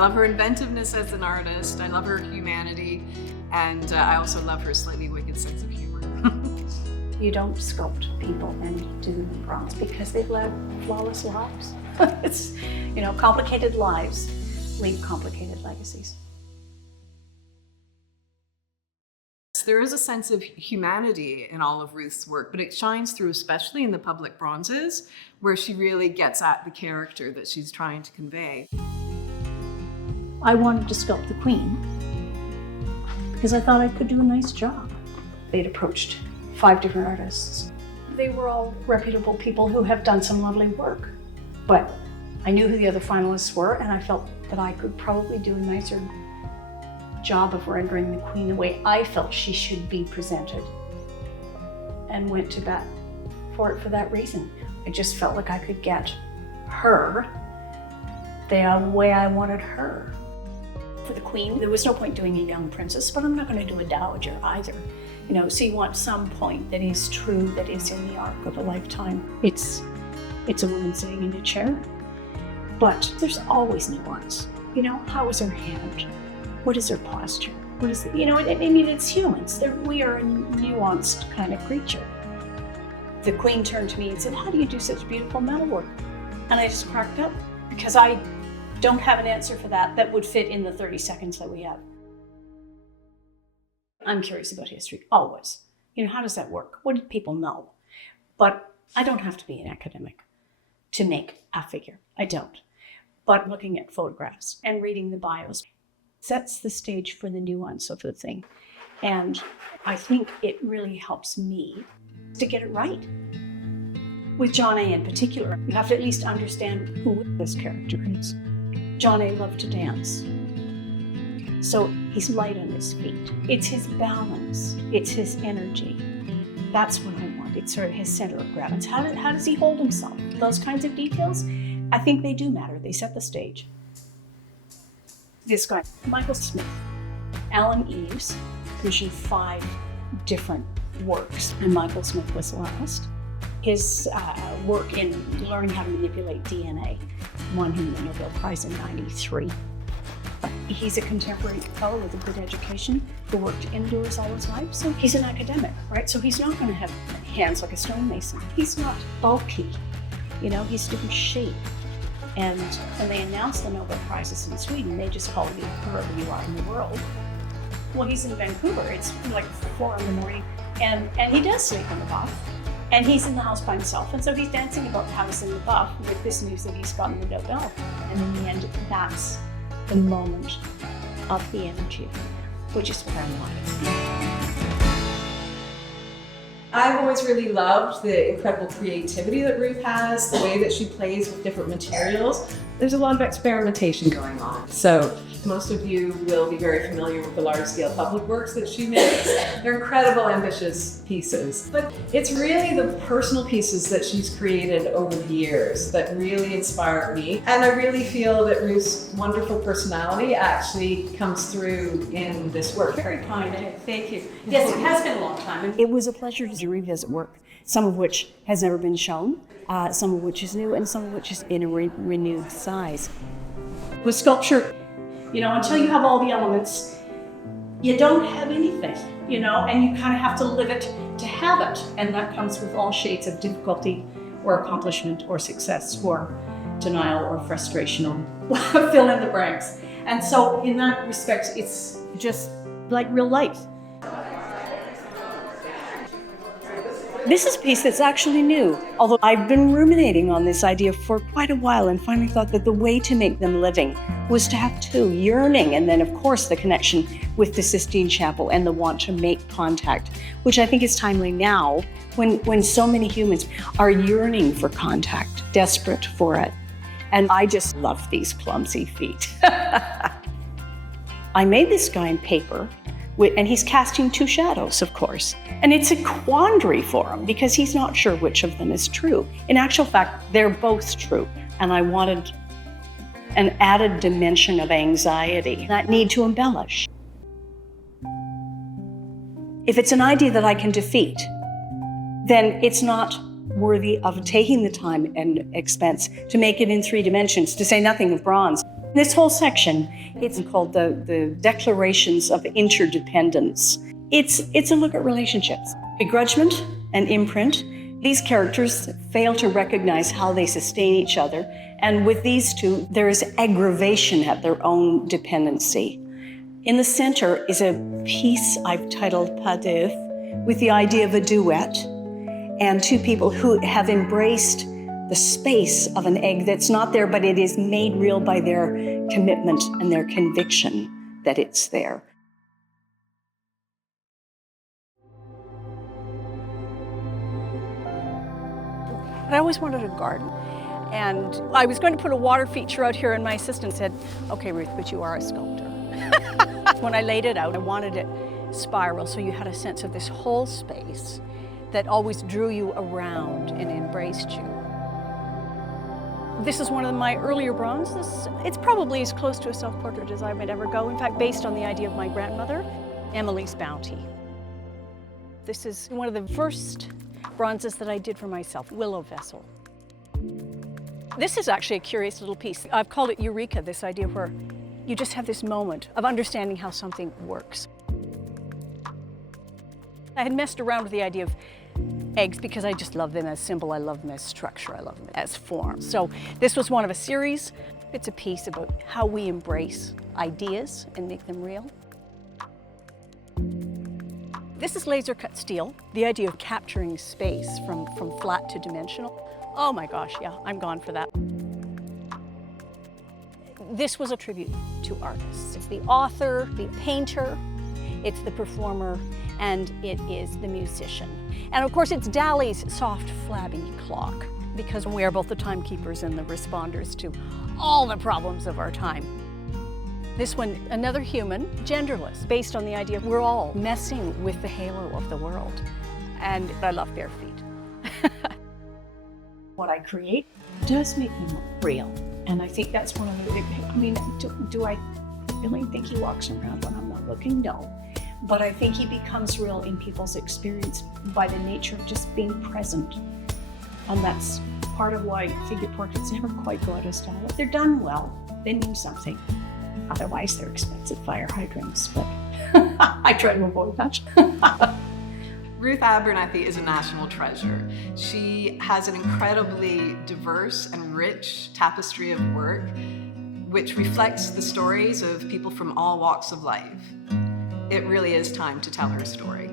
I love her inventiveness as an artist. I love her humanity. And I also love her slightly wicked sense of humor. You don't sculpt people and do them in bronze because they've led flawless lives. It's, complicated lives leave complicated legacies. There is a sense of humanity in all of Ruth's work, but it shines through especially in the public bronzes, where she really gets at the character that she's trying to convey. I wanted to sculpt the Queen because I thought I could do a nice job. They'd approached 5 different artists. They were all reputable people who have done some lovely work, but I knew who the other finalists were, and I felt that I could probably do a nicer job of rendering the Queen the way I felt she should be presented, and went to bat for it for that reason. I just felt like I could get her the way I wanted her. For the Queen, there was no point doing a young princess, but I'm not going to do a dowager either. So you want some point that is true, that is in the arc of a lifetime. It's a woman sitting in a chair, but there's always nuance. How is her hand? What is her posture? What is it's humans. We are a nuanced kind of creature. The Queen turned to me and said, "How do you do such beautiful metalwork?" And I just cracked up because I don't have an answer for that would fit in the 30 seconds that we have. I'm curious about history, always. How does that work? What did people know? But I don't have to be an academic to make a figure. I don't. But looking at photographs and reading the bios sets the stage for the nuance of the thing. And I think it really helps me to get it right. With John A. in particular, you have to at least understand who this character is. John A. loved to dance. So he's light on his feet. It's his balance. It's his energy. That's what I want. It's sort of his center of gravity. How does he hold himself? Those kinds of details, I think they do matter. They set the stage. This guy, Michael Smith, Alan Eves, commissioned 5 different works, and Michael Smith was the last. His work in learning how to manipulate DNA won him the Nobel Prize in '93. He's a contemporary fellow with a good education who worked indoors all his life, so he's an academic, right? So he's not going to have hands like a stonemason. He's not bulky, he's different shape. And when they announced the Nobel Prizes in Sweden, they just called you wherever you are in the world. Well, he's in Vancouver. It's like 4 a.m, and he does sleep in the buff. And he's in the house by himself. And so he's dancing about the house in the buff with this news that he's gotten the Nobel. And in the end, that's the moment of the energy, which is what I want. I've always really loved the incredible creativity that Ruth has, the way that she plays with different materials. There's a lot of experimentation going on. So most of you will be very familiar with the large-scale public works that she makes. They're incredible, ambitious pieces. But it's really the personal pieces that she's created over the years that really inspired me. And I really feel that Ruth's wonderful personality actually comes through in this work. Very kind. Thank you. Yes, it has been a long time. It was a pleasure to revisit work, some of which has never been shown, some of which is new, and some of which is in a renewed size. With sculpture, until you have all the elements, you don't have anything, and you kind of have to live it to have it. And that comes with all shades of difficulty or accomplishment or success or denial or frustration or fill in the blanks. And so in that respect, it's just like real life. This is a piece that's actually new, although I've been ruminating on this idea for quite a while and finally thought that the way to make them living was to have 2, yearning, and then of course the connection with the Sistine Chapel and the want to make contact, which I think is timely now when so many humans are yearning for contact, desperate for it. And I just love these clumsy feet. I made this guy in paper, and he's casting 2 shadows, of course. And it's a quandary for him because he's not sure which of them is true. In actual fact, they're both true. And I wanted an added dimension of anxiety, that need to embellish. If it's an idea that I can defeat, then it's not worthy of taking the time and expense to make it in 3 dimensions, to say nothing of bronze. This whole section, it's called the Declarations of Interdependence. It's a look at relationships. Begrudgment and imprint. These characters fail to recognize how they sustain each other, and with these two, there is aggravation at their own dependency. In the center is a piece I've titled Pas d'œuf, with the idea of a duet, and two people who have embraced the space of an egg that's not there, but it is made real by their commitment and their conviction that it's there. I always wanted a garden, and I was going to put a water feature out here, and my assistant said, "Okay, Ruth, but you are a sculptor." When I laid it out, I wanted it spiral, so you had a sense of this whole space that always drew you around and embraced you. This is one of my earlier bronzes. It's probably as close to a self-portrait as I might ever go. In fact, based on the idea of my grandmother, Emily's Bounty. This is one of the first bronzes that I did for myself, Willow Vessel. This is actually a curious little piece. I've called it Eureka, this idea where you just have this moment of understanding how something works. I had messed around with the idea of eggs because I just love them as symbol, I love them as structure, I love them as form. So this was one of a series. It's a piece about how we embrace ideas and make them real. This is laser cut steel, the idea of capturing space from flat to dimensional. Oh my gosh, yeah, I'm gone for that. This was a tribute to artists. It's the author, the painter, it's the performer, and it is the musician. And of course, it's Dali's soft, flabby clock, because we are both the timekeepers and the responders to all the problems of our time. This one, another human, genderless, based on the idea we're all messing with the halo of the world. And I love bare feet. What I create does make them real. And I think that's one of the big, I mean, do I really think he walks around when I'm not looking? No. But I think he becomes real in people's experience by the nature of just being present. And that's part of why figure portraits never quite go out of style. If they're done well, they mean something. Otherwise, they're expensive fire hydrants, but I try to avoid that. Ruth Abernethy is a national treasure. She has an incredibly diverse and rich tapestry of work, which reflects the stories of people from all walks of life. It really is time to tell her story.